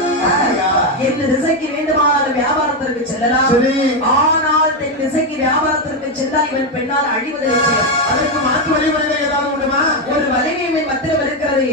எந்த திசைக்கு வேண்டுமானாலும் வியாபாரத்திற்கு செல்லலாம். சரி. ஆனால் தென் திசைக்கு வியாபாரத்திற்கு சென்றால் இவன் பெண்ணால் அழிவதை செய்யும். அதற்கு மாற்று வழிமுறைகள் ஏதாவது உண்டுமா? ஒரு வலிமை பத்திரம் இருக்கிறது.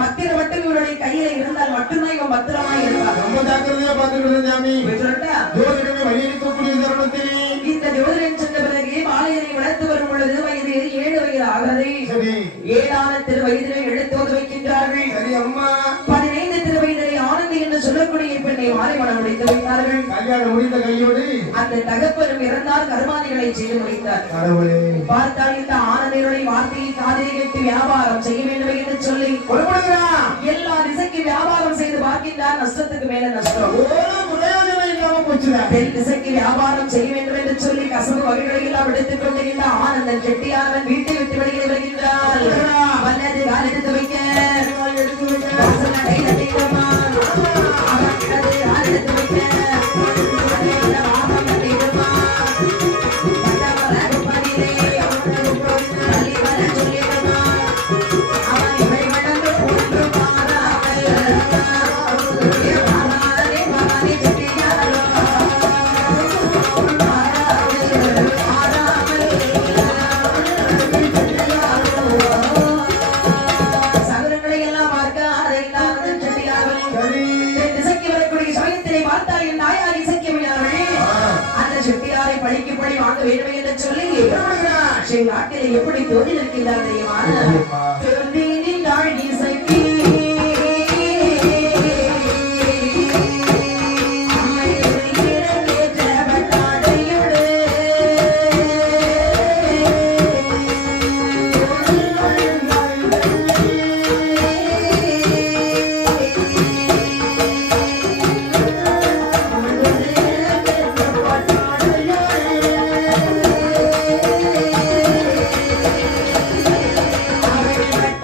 பத்திரம் மட்டும் இவருடைய கையில இருந்தால் மட்டும்தான் இவன் பத்திரமா இருப்பான். ரொம்ப ஜாக்கிரதையா பார்த்துக்கிறது சாமி. சொல்லட்டா? ஜோதிடமே வழியளிக்கக்கூடிய தருணத்தில் இந்த ஜோதிடன் சென்ற பிறகு பாலையனை வளர்த்து வரும் பொழுது வயது 7 வயது ஆகிறது. சரி. 7ஆன திருவயதிலே எழுத்தோது வைக்கின்றார்கள். சரி அம்மா. 15 திருவயதிலே ஆனந்தி என்று சொல்லக்கூடிய பெண்ணை மாலை மனம் முடித்து வைத்தார்கள். கல்யாணம் முடிந்த கையோடு அந்த தகப்பனும் இறந்தால் கருமாதிகளை செய்து முடித்தார். கடவுளே. பார்த்தால் இந்த ஆனந்தினுடைய வார்த்தையை காதில் கேட்டு வியாபாரம் செய்ய வேண்டும் என்று சொல்லி எல்லா திசைக்கு வியாபாரம் செய்து பார்க்கின்றார். நஷ்டத்துக்கு மேல நஷ்டம். பிரயோஜனம் இல்லாம போச்சுடா. தென் திசைக்கு வியாபாரம் செய்ய வேண்டும் என்று சொல்லி கசப்பு வகைகளை எல்லாம் எடுத்துக் கொண்டிருந்த ஆனந்தன் செட்டியானவன் வீட்டை விட்டு வெளியே வருகின்றார். வல்லது கால் எடுத்து வைக்க வாசல் நடை தட்டிடுமா. அவன் இடது கால் எடுத்து வைக்க வாசல் தட்டிடுமா. வந்தவர குப்பதிலே தள்ளி வர சொல்லிடுமா. அவன் இவை கடந்து போன்று பாராமல் பாராதே செட்டியாரோ. சகலங்களை எல்லாம் பார்க்க அதையில்லாத செட்டியார்கள் தென் திசைக்கு வரக்கூடிய சமயத்திலே பார்த்தால் என் தாயார் இசைக்கமையார்கள். அந்த செட்டியாரை பழிக்கு பழி வாங்க வேண்டும் என்று சொல்லி நாட்டிலே எப்படி தோன்றி நிற்கிறார் தெரியுமா? தோன்றி நின்றாள் இசைக்கு அவள்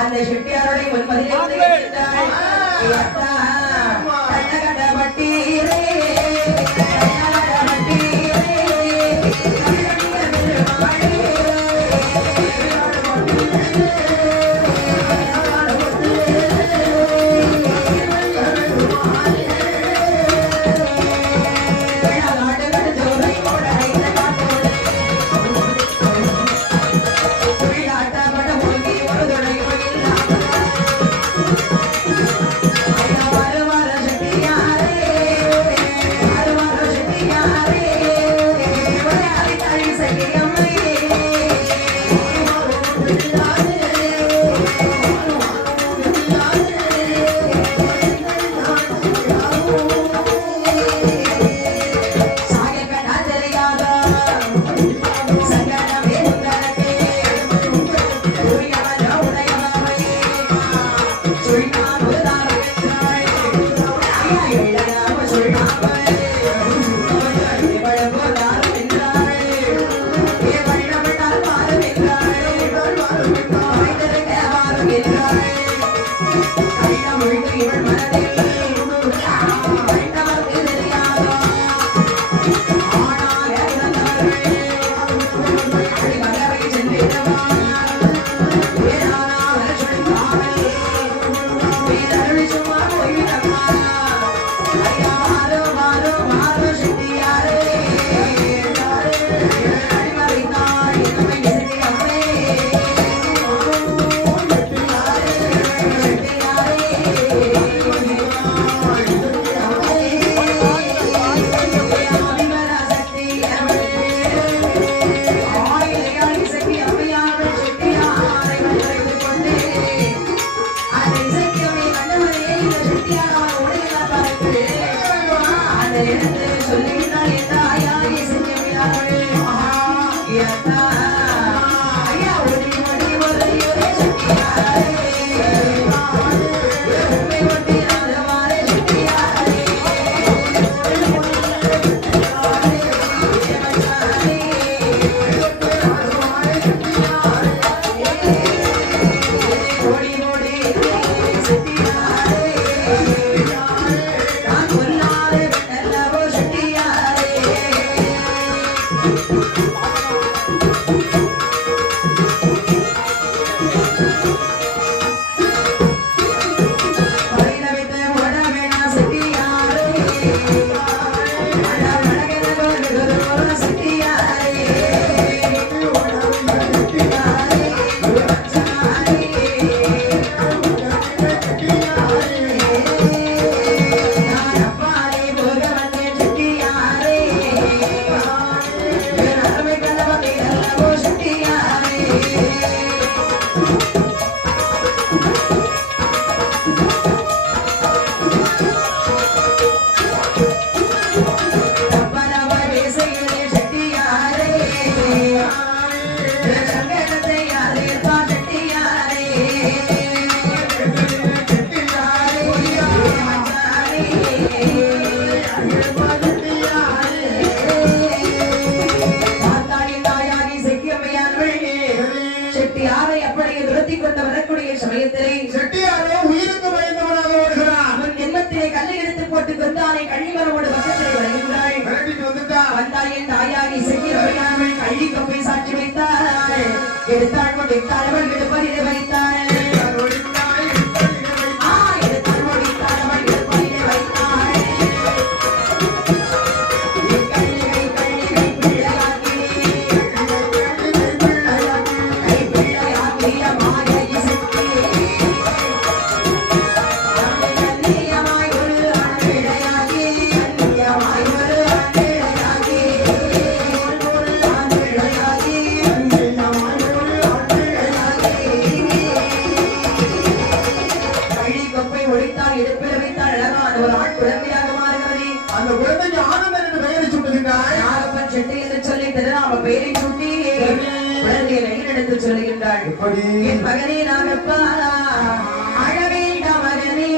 அந்த செட்டியாருடைய ஒன்பதிலே செட்டியாரே போட்டு கொண்டானை கள்ளிமரமோடு பக்கத்திலே வருகின்றாள். விரட்டிட்டு வந்துட்டா. வந்தாள் என் தாயாகி செய்கிறவள் கள்ளி கொப்பை சாட்சி வைத்தாள். எடுத்தாள் முடித்தாள் அவள் எடுப்பதிலே வைத்தாள். எடுத்தாள் முடித்தாள் அவள் எடுப்பதிலே வைத்தாள். கள்ளிகை பிள்ளையாக்கி பிள்ளையாக்கிய மாயை சக்தி கண்ணியமாய் ஒரு ஆண்பிள்ளையாகி கண்ணியமாய் ஒரு ஆண்பிள்ளையாகி ஆண்பிள்ளையாகி கள்ளி கொப்பை ஒழித்தால் எடுப்பில் வைத்தால் அழகான ஒரு ஆண் குழந்தையாக மாறுகிறது. அந்த குழந்தைக்கு ஆனந்தன் என்று பெயரை சூட்டுகின்றாய். நாகப்பன் செட்டி என்று சொல்லி திருநாம பெயரை சூட்டி குழந்தையை எடுத்து சொல்லுகின்றாள். எப்படி? என் மகனே நாகப்பா அழவேண்ட மகனே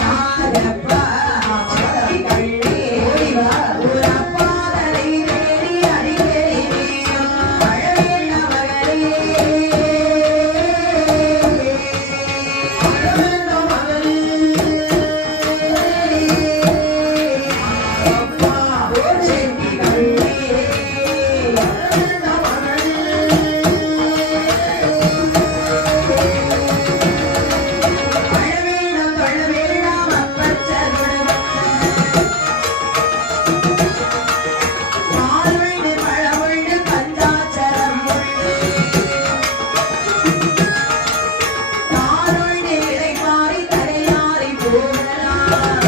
நாகப்பா செட்டி கள்ளே ஓடிவா ஒரு அப்பாதலை வேடி அடிவேடி அழவேண்ட மகனே அழவேண்ட மகனே. அப்பா. செட்டி கள்ளே அழவேண்ட மகனே. அழவேண்டாம் தொழவேண்டாம் அப்பச்சகுணம் மால்வெண்டு பழவெண்டு பஞ்சாட்சரம் தானொண்டு இடைமாறி தலையாறி போகலாம்.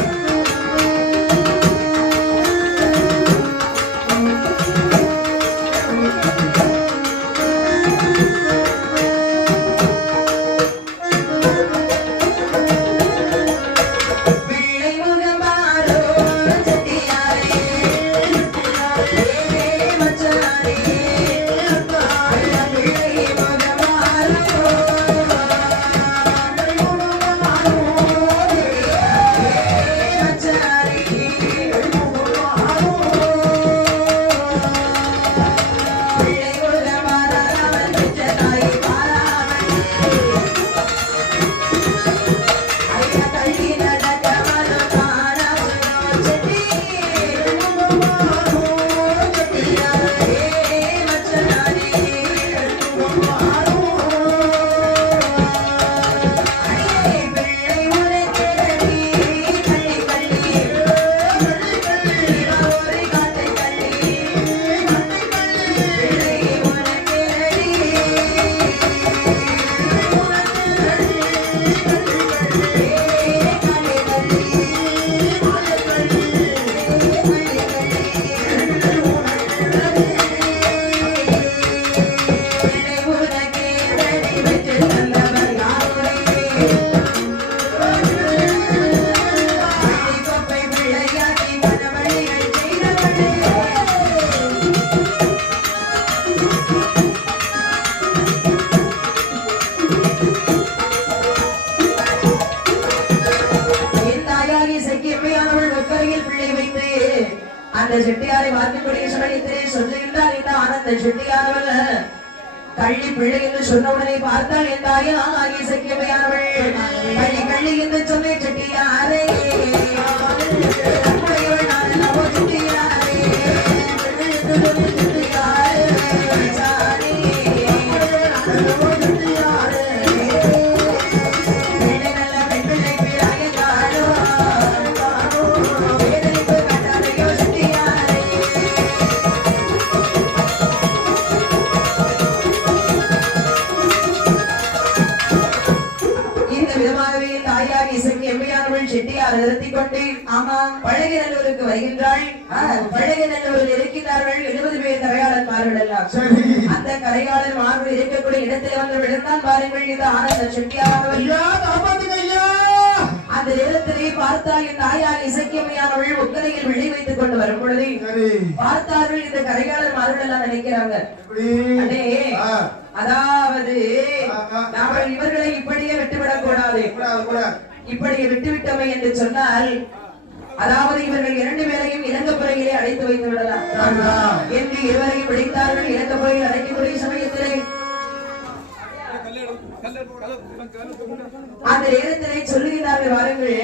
பிள்ளை முகமாரோ செட்டியாரே மச்சாரே பிள்ளை முகமாரோ மச்சாரே பிள்ளை முகமாராமன் செட்டாய் பாராமன் ஐயா கள்ளி நடக்க மனமான செட்டி செட்டியாரே மச்சாரே அடியே பிள்ளை உனக்கேடி கள்ளி கள்ளி ஒரு காட்டை கள்ளி பிள்ளை உனக்கேடி பிள்ளை உனக்கே வெடி விட்டு தந்தவர் யாரே கள்ளி கொப்பை பிள்ளையாக்கி மனமணியை செய்தவளே என் தாயாகி சக்கியமையானவள் ஒக்கரையில் பிள்ளை வைத்து அந்த செட்டியாரை வார்த்தைக்கூடிய சமயத்திலே சொல்லுகின்றார். இந்த ஆனந்த செட்டியானவள் கள்ளி பிள்ளை என்று சொன்ன உடனே பார்த்தால் என் தாயாகி சக்கியமையானவள் கள்ளி கள்ளி என்று சொன்ன செட்டியாரே நம்முடையவள் நான் அல்லவோ செட்டியாரே செட்டியாரே மச்சானே. பிள்ளை நல்ல பெண் பிள்ளை பிள்ளையாயோ வேதனைக்கு கட்டாதையோ செட்டியாரே இந்த விதமாகவே தாயார் இசைக்கு எம்மையானவள் செட்டியார் நிறுத்திக் கொண்டு ஆமா பழகிநல்லூருக்கு வருகின்றாள். பழகிநல்லூரில் இருக்கின்றார்கள் 70 பேர் கரையாளன்மார்கள் எல்லாம். சரி. அந்த கரையாளன்மார்கள் இருக்கக்கூடிய இடத்தில் வந்து விழுந்தான் பாருங்கள் இந்த ஆனந்த செட்டியானவள். ஐயா, காப்பாத்துங்க ஐயா. அந்த நேரத்திலே பார்த்தால் இந்த தாயார் இசைக்கியமையானவள் ஒக்கரையில் விழி வைத்துக் கொண்டு வரும் பொழுது சரி. பார்த்தார்கள் இந்த கரையாளன்மார்கள் எல்லாம் நினைக்கிறாங்க. எப்படி? அடே ஆ. அதாவது நாங்கள் இவர்களை இப்படியே விட்டுவிடக் கூடாது. கூடாது, கூடாது. இப்படி விட்டுவிட்டோமே என்று சொன்னால் அதாவது இவர்கள் 2 பேரையும் இலங்கப்புறையிலே அடைத்து வைத்து விடலாம் என்று இருவரையும் பிடித்தார்கள். இலங்கப்புறையில் அடைக்கக்கூடிய சமயத்திலே அந்த நேரத்திலே சொல்லுகிறார்கள் வாருங்கள்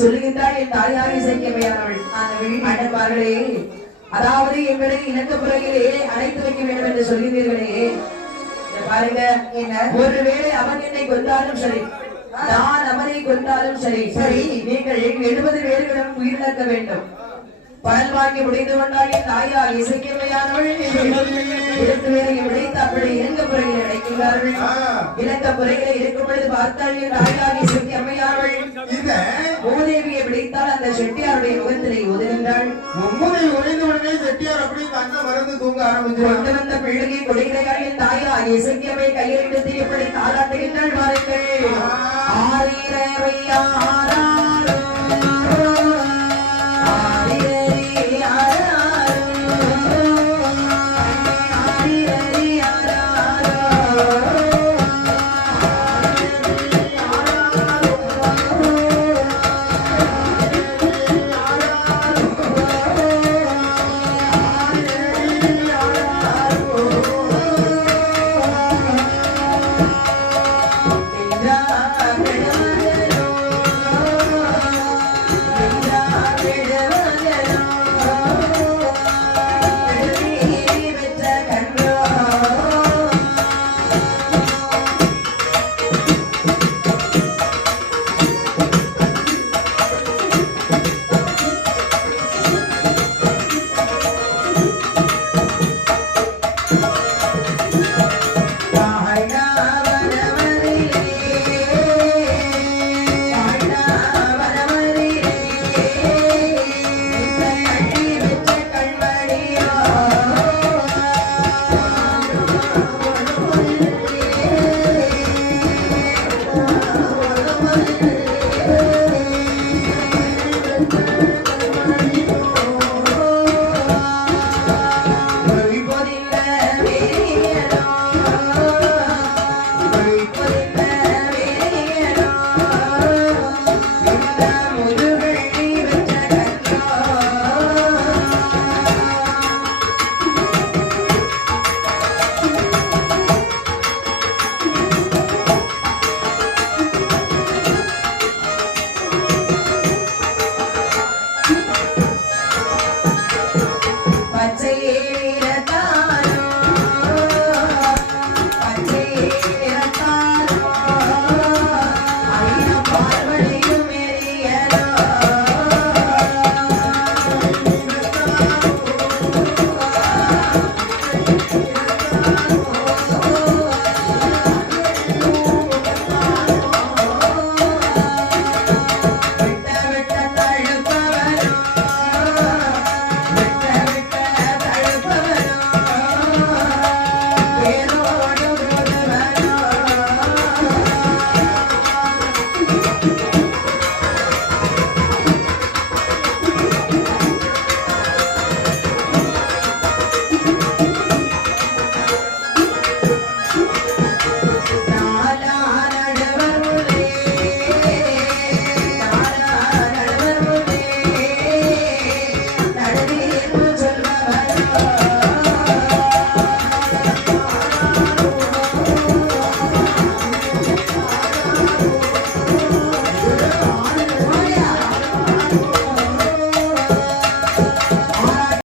சொல்லுகின்றாள் என் தாயார் இசைக்கமையானவள் அந்த அண்ணன்மார்களே அதாவது எங்களை இணக்க பிறகிலே அழைத்து வைக்க வேண்டும் என்று சொல்கிறீர்களே பாருங்க ஒருவேளை அவன் என்னை கொண்டாலும் சரி நான் அவனை கொண்டாலும் சரி சரி நீங்கள் 70 பேர்களிடம் உயிரிழக்க வேண்டும் பலன் வாங்கி முடிந்து கொண்டால் என் தாயார் இசைக்கமையானவள் 2 பேரையும் விடைத்து அப்படி இணக்க பிறகில் அழைக்கிறார்கள் இணக்க பிறகில் இருக்கும் பொழுது பார்த்தால் என் தாயார் இசைக்கமையானவள் மூதேவியை பிடித்தால் அந்த செட்டியாருடைய முகத்திலே உதவுகின்றாள் மும்முனை உடைந்த உடனே செட்டியார் அப்படி கண்ணை மறந்து தூங்க ஆரம்பிச்சு கொண்டு வந்த பிள்ளையை கொடைகிறாள் என் தாயார் இசைக்கமை கையில் எடுத்து எப்படி தாளாட்டுகின்றாள் பாருங்கள் ஆரீரையா